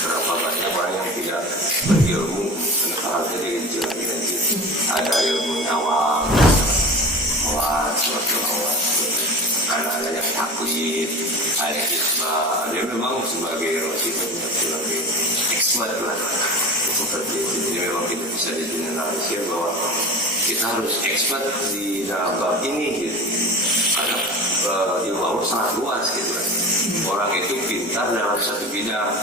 berapa banyak orang yang tidak berilmu hal jadi ada ilmu awam, suatu awam, ada yang takwid, ada isma, dia memang sebagai sebagai expert lah seperti itu. Jadi memang kita bisa digeneralisir bahwa kita harus expert di dalam bab ini gitu. Karena ilmu Allah sangat luas gitu kan. Orang itu pintar dalam satu bidang,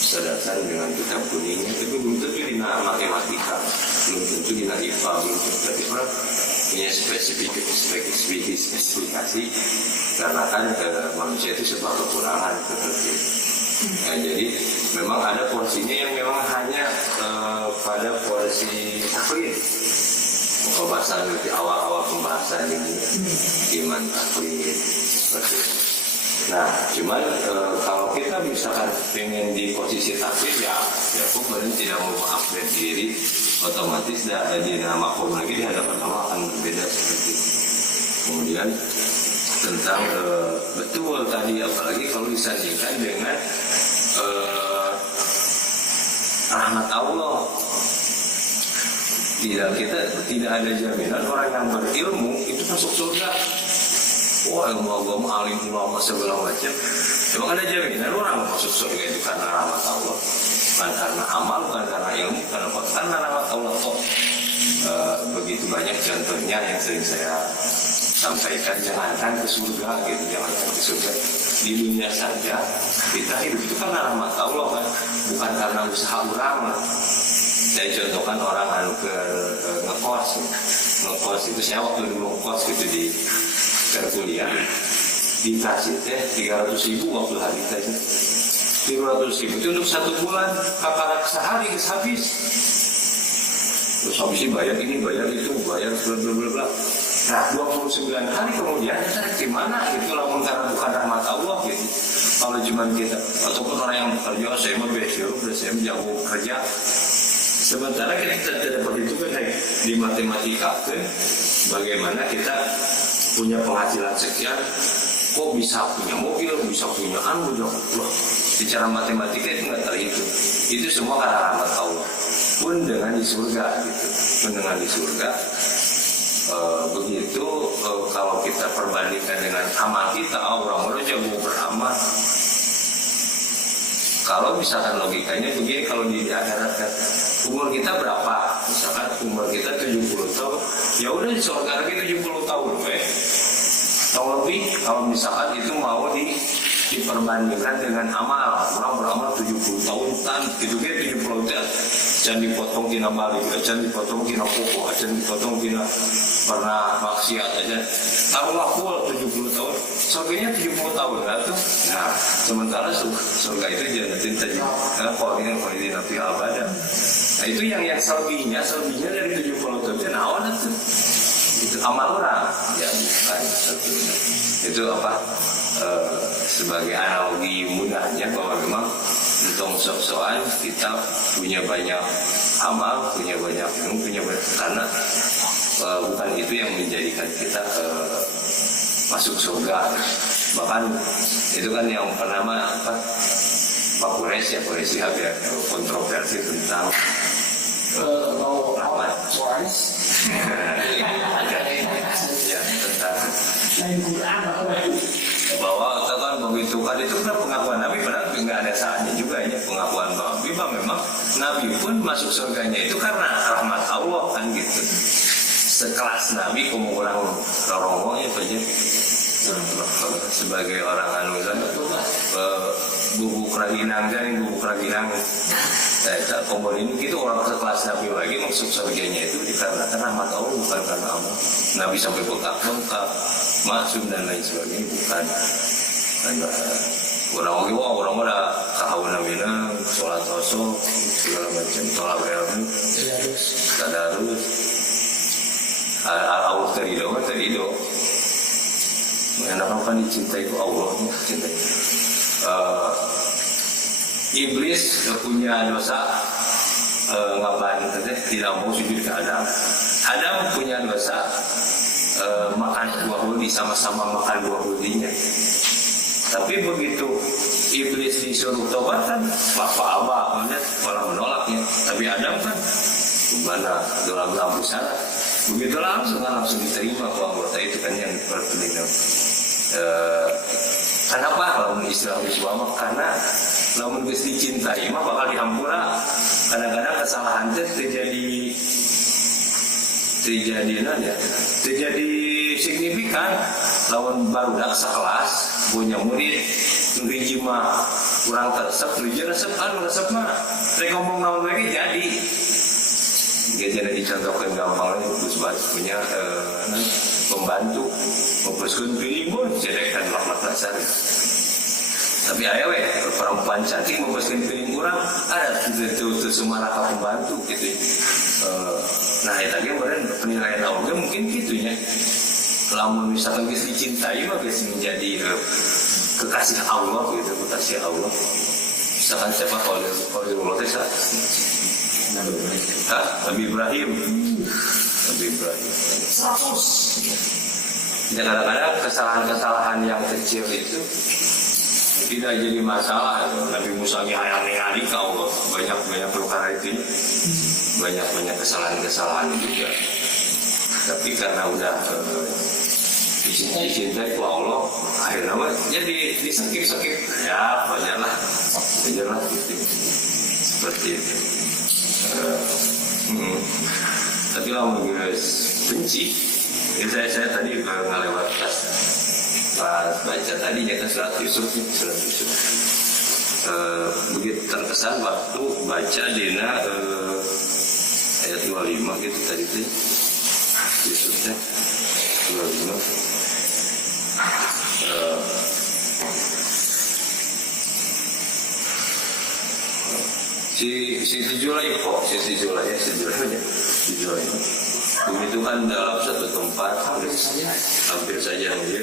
bisa dasar dengan kitab kuningnya, tapi belum tentu di matematika, belum tentu di IPA, belum tentu. Tapi orang punya spesifikasi karena kan manusia itu sebab kekurangan seperti itu. Nah, jadi memang ada porsinya yang memang hanya pada porsi taklid. Pembahasan di awal-awal pembahasan ini iman taklid seperti itu. Nah, cuman kalau kita misalkan pengen di posisi taklid ya aku paling tidak mau upgrade diri, otomatis di nama makom lagi di hadapan Allah akan berbeda seperti itu. Kemudian tentang betul tadi, apalagi kalau disandingkan dengan rahmat Allah. Kita tidak ada jaminan orang yang berilmu itu masuk surga. Wah, ilmu agama, alim ulama segala macam. Emang ada jaminan orang masuk surga itu karena rahmat Allah, bukan karena amal, bukan karena ilmu, karena rahmat Allah kok. Begitu banyak contohnya yang sering saya sampaikan. Jangankan ke surga gitu, jangankan ke surga, di dunia saja kita hidup itu karena rahmat Allah kan, bukan karena usaha orang. Saya contohkan orang ke ngekos itu, saya waktu dulu ngekos gitu di kuliah dikasih 300.000 waktu hari tadi 300.000 itu untuk 1 bulan, kakak sehari habis. Terus habisnya bayar ini, bayar itu, bayar bla. Nah 29 hari kemudian kita di mana gitu, lamun karena bukan rahmat Allah gitu. Kalau cuma kita ataupun orang yang bekerja, saya mau belajar, saya jago kerja. Sementara kita tidak perhitungkan di matematika kan, bagaimana kita punya penghasilan sekian, kok bisa punya mobil, bisa punya secara matematika itu nggak terhitung. Itu semua karena rahmat Allah. Pun dengan di surga gitu, pun dengan di surga. Begitu kalau kita perbandingkan dengan amal kita, orang-orang jago beramal. Kalau misalkan logikanya begini, kalau di akhirat kan umur kita berapa? Misalkan umur kita 70 tahun, ya udah di surga lagi 70 tahun, tahun lebih. Kalau misalkan itu mau diperbandingkan dengan amal, orang beramal 70 tahun itu kan 70 tahun, jangan dipotong kina balik, jangan dipotong kina pokok, jangan dipotong kina pernah maksiat aja. Taruhlah full 70 tahun, surganya 70 tahun lah tuh. Nah, sementara surga itu jannatin saja. Nah, qalilin fi abada. Nah, itu yang selebihnya dari 70 tahun itu naon tuh? Itu amal orang. Ya, bukan sebetulnya. Itu apa? Sebagai analogi mudahnya bahwa memang untuk sok-sokan kita punya banyak amal, punya banyak ilmu, punya banyak, karena bukan itu yang menjadikan kita masuk surga. Bahkan itu kan yang pertama Pak Quraisy ya kontroversi tentang rahmat. Ya, tentang bahwa kan begitu kan itu kan pengakuan Nabi, padahal nggak ada salahnya juga ya pengakuan Nabi bahwa memang Nabi pun masuk surganya itu karena rahmat Allah kan gitu. Sekelas Nabi orang rorongnya saja sebagai orang anusan bubuk raginang saya kompor ini gitu, orang sekelas Nabi lagi masuk surganya itu dikarenakan rahmat Allah, bukan karena Allah. Nabi sampai bengkak masuk dan lain sebagainya, bukan orang udah kahawun namina sholat tosok segala macam, tolak berilmu tadarus Allah terido mengenapa dicintai Allah, cintai. Iblis punya dosa ngapain tidak mau sujud ke Adam. Adam punya dosa makan buah budi, sama-sama makan buah budinya. Tapi begitu iblis disuruh tobat kan apa malah menolaknya. Tapi Adam kan gimana dalam lampu sana begitu langsung diterima anggota itu kan yang berpindah. Kenapa kalau istilah Islam? Karena lamun geus dicintai mah bakal dihampura. Kadang-kadang kesalahan terjadi signifikan. Lawan barudak sekelas punya murid hiji mah kurang resep mah rek ngomong naon lagi jadi. Jadi dicontohkan gampangnya Gus Baris punya pembantu memperskeun piringun cedekan lakmat dasar. Tapi aya we perempuan cantik memperskeun piring urang ada tuh semua raka pembantu gitu. Nah eta ge meureun penilaian Allah mungkin kitunya. Lamun misalkan geus dicintai mah geus menjadi kekasih Allah gitu, kekasih Allah. Misalkan siapa Khalilullah teh Nabi Ibrahim 100. Ya kadang-kadang kesalahan-kesalahan yang kecil itu tidak jadi masalah. Nabi Musa hayang-hayang ka Allah banyak perkara itu, banyak kesalahan-kesalahan juga. Tapi karena udah dicintai ku Allah, akhirnya jadi disakit-sakit ya wajarlah gitu seperti itu. Tapi lah guys benci. Saya tadi ngelewat pas baca tadi ya surat Yusuf. Begitu terkesan waktu baca dina ayat 25 gitu tadi tuh Yusufnya 25. Si Julai begitu kan dalam satu tempat hampir saja ya.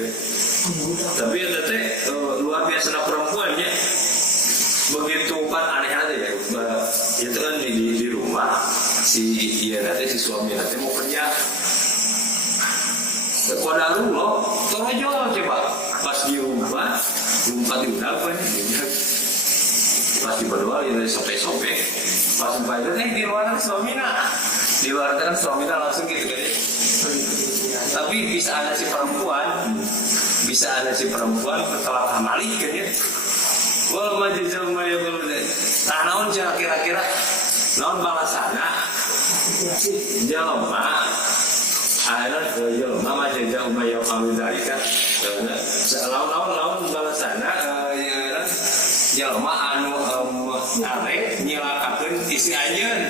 Tapi ya teh luar biasa perempuannya begitu kan aneh aja ya. Itu kan di rumah si suami nanti mau kerja. Qadarullah tolong coba pas di rumah lompat di udara pas di berdua ini sobek pas itu di luar suaminya langsung gitu kan. Tapi bisa ada si perempuan setelah amali kan ya. Wah maju jauh maya naon kira-kira naon balasana jelema mama jauh maya kami dari kan lawan balasana jelema anu arek nyilakakeun isi anjeun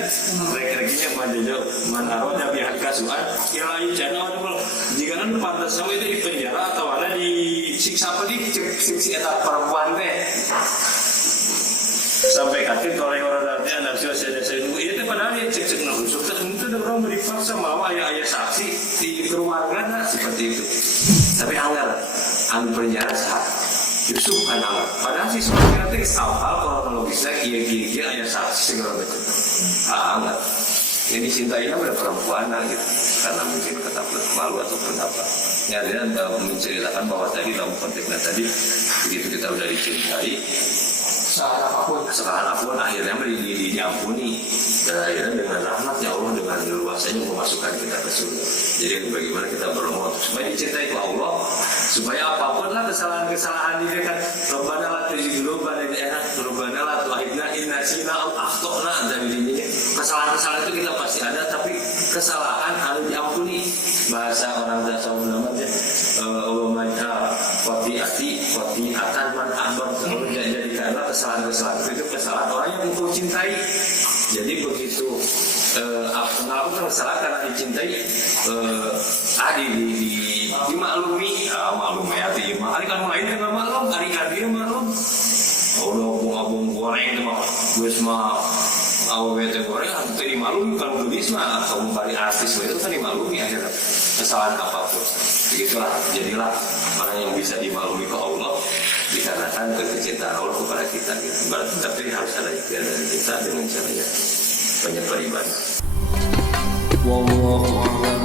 rek-reknya majojo manaroda biar kasuan ilahi jana jika nan pantas sama itu di penjara atau ada disiksa apa siksa eta perempuan teh sampai kaki tolong orang nanti anak saya itu padahal dia cek nusuk itu udah orang dipaksa mama ayah saksi di keluarga seperti itu. Tapi anggar penjara saat Yusuf kan anggar padahal si suami nanti hal kronologisnya kia ayah saksi segala macam anggar yang dicintainya pada perempuan gitu karena mungkin ketakut malu ataupun apa ya dia menceritakan bahwa tadi dalam konteksnya tadi begitu kita udah dicintai kesalahan apapun akhirnya diampuni dan akhirnya dengan rahmatnya Allah dengan luasanya memasukkan kita ke surga. Jadi bagaimana kita bermohon supaya dicintai oleh Allah supaya apapun lah kesalahan ini kan Rabbana la tuzigh qulubana Rabbana la tu'akhidna in nasina aw akhtana dan ini kesalahan itu kita pasti ada tapi kesalahan harus diampuni. Bahasa orang tasawuf namanya Allahumma qati'atan man ahbabta jadi karena kesalahan itu kesalahan orang yang engkau cintai. Jadi begitu melakukan kesalahan karena dicintai dimaklumi maklum ya hari kan lain dengan maklum hari dia maklum bunga goreng itu mah gue semua awet goreng itu dimaklumi kalau tulis mah kamu bari artis itu kan dimaklumi akhirnya kesalahan apapun begitulah jadilah orang yang bisa dimaklumi ke Allah dikarenakan kecintaan Allah kepada kita gitu. Tapi harus ada ikhtiar dari kita dengan caranya banyak beribadah. Wallahu a'lam.